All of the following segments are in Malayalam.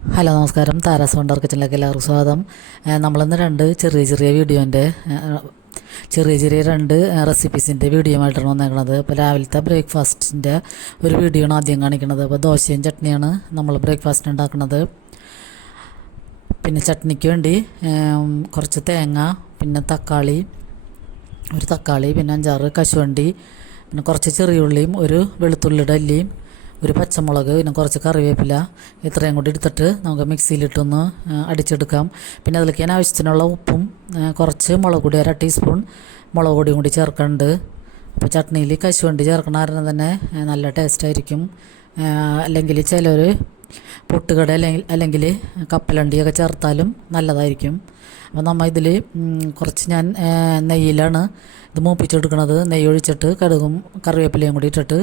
ഹലോ നമസ്കാരം. താരാസ് വണ്ടർ കിച്ചണിലേക്ക് എല്ലാവർക്കും സ്വാഗതം. നമ്മളിന്ന് രണ്ട് റെസിപ്പീസിൻ്റെ വീഡിയോ ആയിട്ടാണ് വന്നേക്കുന്നത്. അപ്പോൾ രാവിലത്തെ ബ്രേക്ക്ഫാസ്റ്റിൻ്റെ ഒരു വീഡിയോ ആണ് ആദ്യം കാണിക്കുന്നത്. അപ്പോൾ ദോശയും ചട്നിയാണ് നമ്മൾ ബ്രേക്ക്ഫാസ്റ്റിന് ഉണ്ടാക്കുന്നത്. പിന്നെ ചട്നിക്ക് വേണ്ടി കുറച്ച് തേങ്ങ, പിന്നെ ഒരു തക്കാളി, പിന്നെ 5-6 കശുവണ്ടി, പിന്നെ കുറച്ച് ചെറിയുള്ളിയും ഒരു വെളുത്തുള്ളിയുടെ അല്ലിയും, ഒരു പച്ചമുളക്, പിന്നെ കുറച്ച് കറിവേപ്പില, ഇത്രയും കൂടി എടുത്തിട്ട് നമുക്ക് മിക്സിയിലിട്ടൊന്ന് അടിച്ചെടുക്കാം. പിന്നെ അതിലേക്ക് ഞാൻ ആവശ്യത്തിനുള്ള ഉപ്പും കുറച്ച് മുളക് പൊടി 1/2 ടീസ്പൂൺ മുളക് പൊടിയും കൂടി ചേർക്കുന്നുണ്ട്. അപ്പോൾ ചട്നിയിൽ കശുവണ്ടി ചേർക്കണ കാരണം തന്നെ നല്ല ടേസ്റ്റായിരിക്കും. അല്ലെങ്കിൽ ചിലർ പൊട്ടുകട അല്ലെങ്കിൽ കപ്പലണ്ടിയൊക്കെ ചേർത്താലും നല്ലതായിരിക്കും. അപ്പോൾ നമ്മൾ ഇതിൽ കുറച്ച് ഞാൻ നെയ്യിലാണ് ഇത് മൂപ്പിച്ചെടുക്കുന്നത്. നെയ്യ് ഒഴിച്ചിട്ട് കടുകും കറിവേപ്പിലയും കൂടി ഇട്ടിട്ട്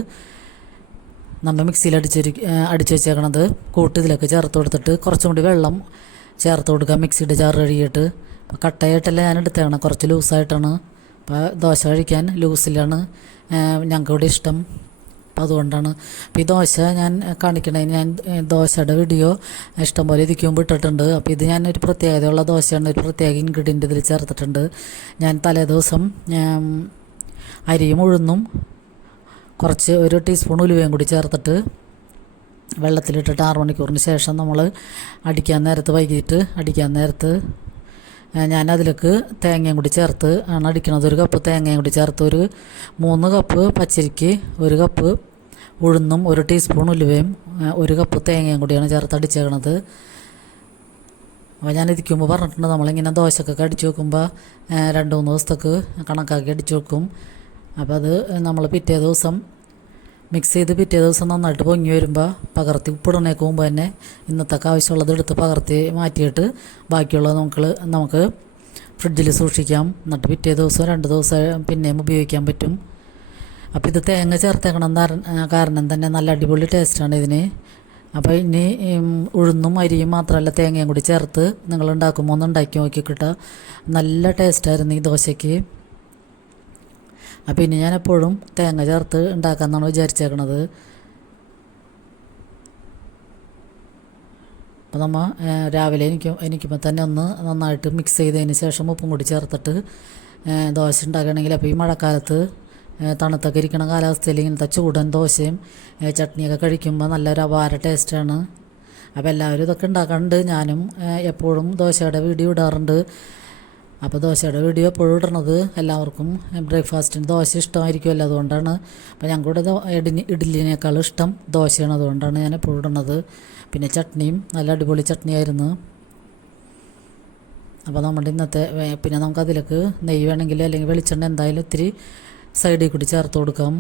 നമ്മൾ മിക്സിയിൽ അടിച്ച് വെച്ചേക്കണത് കൂട്ട് ഇതിലേക്ക് ചേർത്ത് കൊടുത്തിട്ട് കുറച്ചും കൂടി വെള്ളം ചേർത്ത് കൊടുക്കുക. മിക്സിയുടെ ജാർ കഴുകിയിട്ട് അപ്പോൾ കട്ടയായിട്ടല്ല ഞാൻ എടുത്തേക്കണം, കുറച്ച് ലൂസായിട്ടാണ്. അപ്പോൾ ദോശ കഴിക്കാൻ ലൂസിലാണ് ഞങ്ങൾക്ക് ഇവിടെ ഇഷ്ടം. അപ്പോൾ അതുകൊണ്ടാണ്. അപ്പോൾ ഈ ദോശ ഞാൻ കാണിക്കണതിന് ഞാൻ ദോശയുടെ വീഡിയോ ഇഷ്ടംപോലെ ഇരിക്കുമ്പോൾ ഇട്ടിട്ടുണ്ട്. അപ്പോൾ ഇത് ഞാനൊരു പ്രത്യേകതയുള്ള ദോശയാണ്, ഒരു പ്രത്യേക ഇൻഗ്രീഡിയൻ്റ് ഇതിൽ ചേർത്തിട്ടുണ്ട്. ഞാൻ തലേദിവസം അരിയും ഉഴുന്നും കുറച്ച് 1 ടീസ്പൂൺ ഉലുവയും കൂടി ചേർത്തിട്ട് വെള്ളത്തിലിട്ടിട്ട് 6 മണിക്കൂറിന് ശേഷം നമ്മൾ വൈകിട്ട് അടിക്കാൻ നേരത്ത് ഞാനതിലേക്ക് തേങ്ങയും കൂടി ചേർത്ത് ആണ് അടിക്കണത്. 1 കപ്പ് തേങ്ങയും കൂടി ചേർത്ത് 3 കപ്പ് പച്ചരിക്ക് 1 കപ്പ് ഉഴുന്നും 1 ടീസ്പൂൺ ഉലുവയും 1 കപ്പ് തേങ്ങയും കൂടിയാണ് ചേർത്ത് അടിച്ചേക്കണത്. അപ്പോൾ ഞാൻ ഇരിക്കുമ്പോൾ പറഞ്ഞിട്ടുണ്ട്, നമ്മളിങ്ങനെ ദോശക്കൊക്കെ അടിച്ച് വെക്കുമ്പോൾ 2-3 ദിവസത്തേക്ക് കണക്കാക്കി അടിച്ച് വെക്കും. അപ്പോൾ അത് നമ്മൾ പിറ്റേ ദിവസം മിക്സ് ചെയ്ത് പിറ്റേ ദിവസം നന്നായിട്ട് പൊങ്ങി വരുമ്പോൾ പകർത്തി ഉപ്പിടണേക്ക് മുമ്പ് തന്നെ ഇന്നത്തേക്ക് ആവശ്യമുള്ളത് എടുത്ത് പകർത്തി മാറ്റിയിട്ട് ബാക്കിയുള്ളത് നമുക്ക് ഫ്രിഡ്ജിൽ സൂക്ഷിക്കാം. എന്നിട്ട് പിറ്റേ ദിവസം 2 ദിവസം പിന്നെയും ഉപയോഗിക്കാൻ പറ്റും. അപ്പോൾ ഇത് തേങ്ങ ചേർത്തേക്കണം കാരണം തന്നെ നല്ല അടിപൊളി ടേസ്റ്റാണ് ഇതിന്. അപ്പോൾ ഇനി ഉഴുന്നും അരിയും മാത്രമല്ല തേങ്ങയും കൂടി ചേർത്ത് നിങ്ങൾ ഉണ്ടാക്കുമ്പോൾ ഒന്ന് ഉണ്ടാക്കി നോക്കിക്കിട്ടുക. നല്ല ടേസ്റ്റായിരുന്നു ഈ ദോശയ്ക്ക്. അപ്പോൾ ഇനി ഞാനെപ്പോഴും തേങ്ങ ചേർത്ത് ഉണ്ടാക്കാമെന്നാണ് വിചാരിച്ചേക്കണത്. അപ്പോൾ നമ്മൾ രാവിലെ എനിക്കുമ്പോൾ തന്നെ ഒന്ന് നന്നായിട്ട് മിക്സ് ചെയ്തതിന് ശേഷം ഉപ്പും കൂടി ചേർത്തിട്ട് ദോശ ഉണ്ടാക്കുകയാണെങ്കിൽ, അപ്പോൾ ഈ മഴക്കാലത്ത് തണുത്തൊക്കെ ഇരിക്കണ കാലാവസ്ഥയിൽ ഇങ്ങനത്തെ ചൂടൻ ദോശയും ചട്നിയൊക്കെ കഴിക്കുമ്പോൾ നല്ലൊരു അപാര ടേസ്റ്റാണ്. അപ്പോൾ എല്ലാവരും ഇതൊക്കെ ഉണ്ടാക്കാറുണ്ട്. ഞാനും എപ്പോഴും ദോശയുടെ വീഡിയോ ഇടാറുണ്ട്. അപ്പോൾ ദോശയുടെ വീഡിയോ എപ്പോഴും ഇടണത് എല്ലാവർക്കും ബ്രേക്ക്ഫാസ്റ്റിന് ദോശ ഇഷ്ടമായിരിക്കുമല്ലോ, അതുകൊണ്ടാണ്. അപ്പോൾ ഞങ്ങളുടെ ഇഡ്ഡലിനേക്കാളും ഇഷ്ടം ദോശയാണ്, അതുകൊണ്ടാണ് ഞാൻ എപ്പോഴും ഇടണത്. പിന്നെ ചട്നിയും നല്ല അടിപൊളി ചട്നിയായിരുന്നു. അപ്പോൾ നമ്മുടെ ഇന്നത്തെ പിന്നെ നമുക്കതിലേക്ക് നെയ്യ് വേണമെങ്കിൽ അല്ലെങ്കിൽ വെളിച്ചെണ്ണ എന്തായാലും ഇത്തിരി സൈഡിൽ കൂടി ചേർത്ത് കൊടുക്കാം,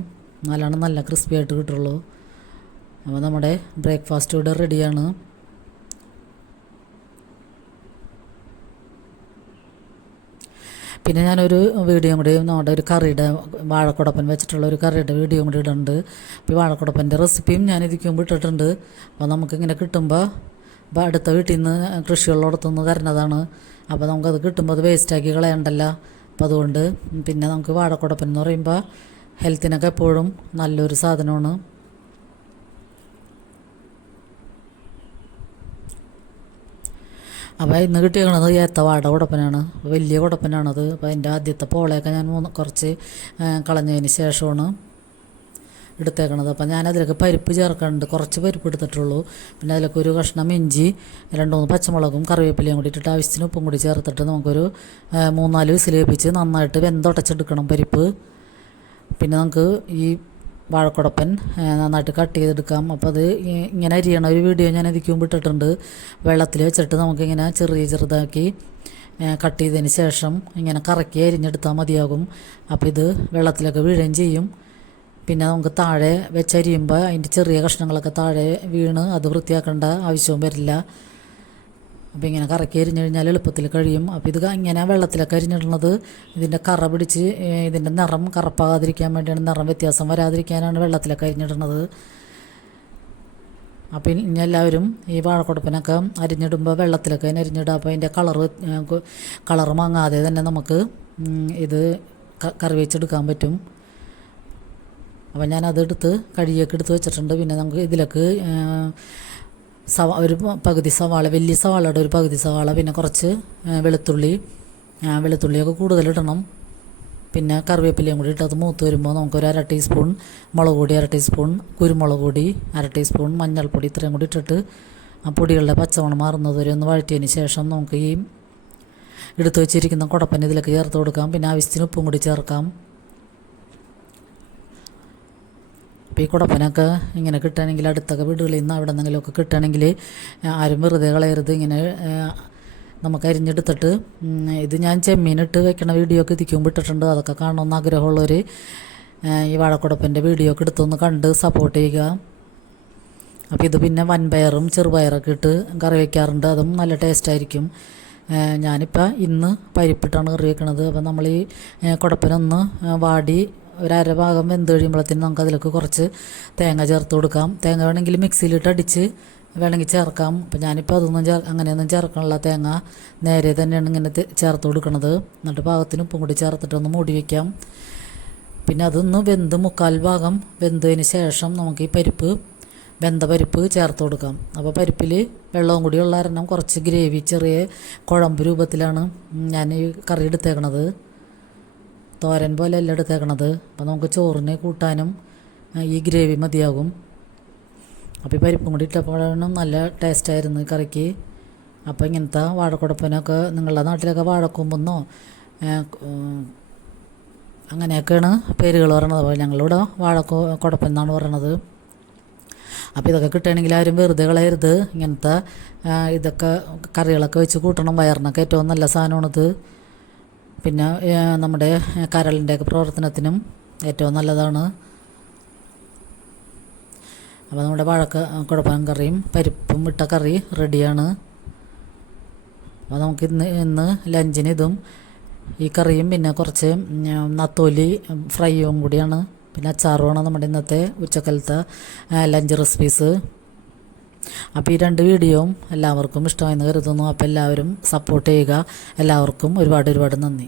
നല്ലോണം നല്ല ക്രിസ്പി ആയിട്ട് കിട്ടുള്ളൂ. അപ്പോൾ നമ്മുടെ ബ്രേക്ക്ഫാസ്റ്റ് ഇവിടെ റെഡിയാണ്. പിന്നെ ഞാനൊരു വീഡിയോ കൂടി നമ്മുടെ ഒരു കറിയുടെ വാഴക്കുടപ്പൻ വെച്ചിട്ടുള്ള ഒരു കറിയുടെ വീഡിയോ കൂടി ഇടുന്നുണ്ട്. അപ്പോൾ ഈ വാഴക്കുടപ്പൻ്റെ റെസിപ്പിയും ഞാൻ ഇരിക്കുമ്പോൾ ഇട്ടിട്ടുണ്ട്. അപ്പോൾ നമുക്കിങ്ങനെ കിട്ടുമ്പോൾ അടുത്ത വീട്ടിൽ നിന്ന് കൃഷിയുള്ളിടത്തുനിന്ന് തരുന്നതാണ്. അപ്പോൾ നമുക്കത് കിട്ടുമ്പോൾ അത് വേസ്റ്റാക്കി കളയണ്ടല്ലോ. അപ്പോൾ അതുകൊണ്ട് പിന്നെ നമുക്ക് വാഴക്കുടപ്പൻ എന്ന് പറയുമ്പോൾ ഹെൽത്തിനൊക്കെ എപ്പോഴും നല്ലൊരു സാധനമാണ്. അപ്പോൾ ഇന്ന് കിട്ടിയേക്കണത് ഏത്തവാഴ കുടപ്പനാണ്, വലിയ കുടപ്പനാണത്. അപ്പോൾ അതിൻ്റെ ആദ്യത്തെ പോളയൊക്കെ ഞാൻ കുറച്ച് കളഞ്ഞതിന് ശേഷമാണ് എടുത്തേക്കണത്. അപ്പോൾ ഞാനതിലേക്ക് പരിപ്പ് ചേർക്കാനുണ്ട്, കുറച്ച് പരിപ്പ് എടുത്തിട്ടുള്ളൂ. പിന്നെ അതിലേക്ക് ഒരു കഷ്ണം ഇഞ്ചി, 2-3 പച്ചമുളകും കറിവേപ്പിലയും കൂടി ഇട്ടിട്ട് ആവശ്യത്തിന് ഉപ്പും കൂടി ചേർത്തിട്ട് നമുക്കൊരു 3-4 വിസിൽ വേപ്പിച്ച് നന്നായിട്ട് വെന്തുടച്ചെടുക്കണം പരിപ്പ്. പിന്നെ നമുക്ക് ഈ വാഴക്കുടപ്പൻ നന്നായിട്ട് കട്ട് ചെയ്തെടുക്കാം. അപ്പോൾ അത് ഇങ്ങനെ അരിയണ ഒരു വീഡിയോ ഞാൻ ഇതിക്കും ഇട്ടിട്ടുണ്ട്. വെള്ളത്തിൽ വെച്ചിട്ട് നമുക്കിങ്ങനെ ചെറുതാക്കി കട്ട് ചെയ്തതിന് ശേഷം ഇങ്ങനെ കറക്കി അരിഞ്ഞെടുത്താൽ മതിയാകും. അപ്പോൾ ഇത് വെള്ളത്തിലൊക്കെ വീഴുകയും ചെയ്യും. പിന്നെ നമുക്ക് താഴെ വെച്ചരിയുമ്പോൾ അതിൻ്റെ ചെറിയ കഷ്ണങ്ങളൊക്കെ താഴെ വീണ് അത് വൃത്തിയാക്കേണ്ട ആവശ്യവും വരില്ല. അപ്പോൾ ഇങ്ങനെ കറക്കി അരിഞ്ഞു കഴിഞ്ഞാൽ എളുപ്പത്തിൽ കഴിയും. അപ്പോൾ ഇത് ഇങ്ങനെ വെള്ളത്തിലൊക്കെ അരിഞ്ഞിടുന്നത് ഇതിൻ്റെ കറ പിടിച്ച് ഇതിൻ്റെ നിറം കറപ്പാകാതിരിക്കാൻ വേണ്ടിയാണ്, നിറം വ്യത്യാസം വരാതിരിക്കാനാണ് വെള്ളത്തിലൊക്കെ അരിഞ്ഞിടുന്നത്. അപ്പോൾ ഇനി എല്ലാവരും ഈ വാഴക്കുടപ്പനൊക്കെ അരിഞ്ഞിടുമ്പോൾ വെള്ളത്തിലൊക്കെ അരിഞ്ഞിടുക. അപ്പോൾ അതിൻ്റെ കളറ് മങ്ങാതെ തന്നെ നമുക്ക് ഇത് കറി വെച്ചെടുക്കാൻ പറ്റും. അപ്പോൾ ഞാനതെടുത്ത് കഴുകിയൊക്കെ എടുത്ത് വെച്ചിട്ടുണ്ട്. പിന്നെ നമുക്ക് ഇതിലേക്ക് ഒരു പകുതി സവാള, വലിയ സവാളയുടെ ഒരു പകുതി സവാള, പിന്നെ കുറച്ച് വെളുത്തുള്ളിയൊക്കെ കൂടുതലിടണം. പിന്നെ കറിവേപ്പിലയും കൂടി ഇട്ടത് മൂത്ത് വരുമ്പോൾ നമുക്കൊരു 1/2 ടീസ്പൂൺ മുളക് പൊടി, 1/2 ടീസ്പൂൺ കുരുമുളക് പൊടി, 1/2 ടീസ്പൂൺ മഞ്ഞൾപ്പൊടി, ഇത്രയും കൂടി ഇട്ടിട്ട് ആ പൊടികളുടെ പച്ചമണം മാറുന്നത് വരെ ഒന്ന് വഴറ്റിയതിന് ശേഷം നമുക്ക് ഈ എടുത്തു വെച്ചിരിക്കുന്ന കുടപ്പൻ ഇതിലേക്ക് ചേർത്ത് കൊടുക്കാം. പിന്നെ ആവശ്യത്തിന് ഉപ്പും കൂടി ചേർക്കാം. അപ്പോൾ ഈ കുടപ്പനൊക്കെ ഇങ്ങനെ കിട്ടുകയാണെങ്കിൽ അടുത്തൊക്കെ വീടുകളിൽ നിന്ന് അവിടെ നിന്നെങ്കിലുമൊക്കെ കിട്ടുകയാണെങ്കിൽ ആരും വെറുതെ കളയരുത്. ഇങ്ങനെ നമുക്ക് അരിഞ്ഞെടുത്തിട്ട് ഇത് ഞാൻ ചെമ്മീനിട്ട് വെക്കണ വീഡിയോ ഒക്കെ ഇതിക്ക് മുമ്പ് ഇട്ടിട്ടുണ്ട്. അതൊക്കെ കാണണമെന്ന് ആഗ്രഹമുള്ളവർ ഈ വാഴക്കുടപ്പൻ്റെ വീഡിയോ ഒക്കെ എടുത്തൊന്ന് കണ്ട് സപ്പോർട്ട് ചെയ്യുക. അപ്പോൾ ഇത് പിന്നെ വൻപയറും ചെറുപയറൊക്കെ ഇട്ട് കറി വയ്ക്കാറുണ്ട്. അതും നല്ല ടേസ്റ്റായിരിക്കും. ഞാനിപ്പോൾ ഇന്ന് പരിപ്പിട്ടാണ് കറി വെക്കണത്. അപ്പോൾ നമ്മൾ ഈ കുടപ്പനൊന്ന് വാടി ഒരു ഭാഗം വെന്ത് കഴിയുമ്പോഴത്തേനും നമുക്ക് അതിലേക്ക് കുറച്ച് തേങ്ങ ചേർത്ത് കൊടുക്കാം. തേങ്ങ വേണമെങ്കിൽ മിക്സിയിലിട്ട് അടിച്ച് വേണമെങ്കിൽ ചേർക്കാം. അപ്പോൾ ഞാനിപ്പോൾ അതൊന്നും അങ്ങനെയൊന്നും ചേർക്കണില്ല. തേങ്ങ നേരെ തന്നെയാണ് ഇങ്ങനെ ചേർത്ത് കൊടുക്കണത്. എന്നിട്ട് പാകത്തിന് ഉപ്പും കൂടി ചേർത്തിട്ടൊന്ന് മൂടി വയ്ക്കാം. പിന്നെ അതൊന്ന് വെന്ത് 1/4 ഭാഗം വെന്തതിന് ശേഷം നമുക്ക് ഈ വെന്ത പരിപ്പ് ചേർത്ത് കൊടുക്കാം. അപ്പോൾ പരിപ്പിൽ വെള്ളവും കൂടി ഉള്ള കാരണം കുറച്ച് ഗ്രേവി, ചെറിയ കുഴമ്പ് രൂപത്തിലാണ് ഞാൻ ഈ കറി എടുത്തേക്കണത്. തോരൻ പോലെ അല്ല എടുത്തേക്കണത്. അപ്പോൾ നമുക്ക് ചോറിന് കൂട്ടാനും ഈ ഗ്രേവി മതിയാകും. അപ്പോൾ ഈ പരിപ്പും കൂടി ഇട്ടപ്പോഴാണ് നല്ല ടേസ്റ്റായിരുന്നു ഈ കറിക്ക്. അപ്പോൾ ഇങ്ങനത്തെ വാഴക്കുടപ്പനൊക്കെ നിങ്ങളുടെ നാട്ടിലൊക്കെ വാഴക്കൂമ്പെന്നോ അങ്ങനെയൊക്കെയാണ് പേരുകൾ പറയണത്. അപ്പോൾ ഞങ്ങളിവിടെ കുടപ്പൻ എന്നാണ് പറയണത്. അപ്പോൾ ഇതൊക്കെ കിട്ടുകയാണെങ്കിൽ ആരും വെറുതെ കളയരുത്. ഇങ്ങനത്തെ ഇതൊക്കെ കറികളൊക്കെ വെച്ച് കൂട്ടണം. വയറിനൊക്കെ ഏറ്റവും നല്ല സാധനമാണിത്. പിന്നെ നമ്മുടെ കരളിൻ്റെയൊക്കെ പ്രവർത്തനത്തിനും ഏറ്റവും നല്ലതാണ്. അപ്പോൾ നമ്മുടെ കുടപ്പൻ കറിയും പരിപ്പും ഇട്ട കറി റെഡിയാണ്. അപ്പോൾ നമുക്ക് ഇന്ന് ലഞ്ചിന് ഇതും ഈ കറിയും പിന്നെ കുറച്ച് നത്തോലി ഫ്രൈയും കൂടിയാണ്. പിന്നെ അച്ചാറുമാണ് നമ്മുടെ ഇന്നത്തെ ഉച്ചക്കലത്തെ ലഞ്ച് റെസിപ്പീസ്. അപ്പോൾ ഈ 2 വീഡിയോയും എല്ലാവർക്കും ഇഷ്ടമായെന്ന് കരുതുന്നു. അപ്പോൾ എല്ലാവരും സപ്പോർട്ട് ചെയ്യുക. എല്ലാവർക്കും ഒരുപാട് നന്ദി.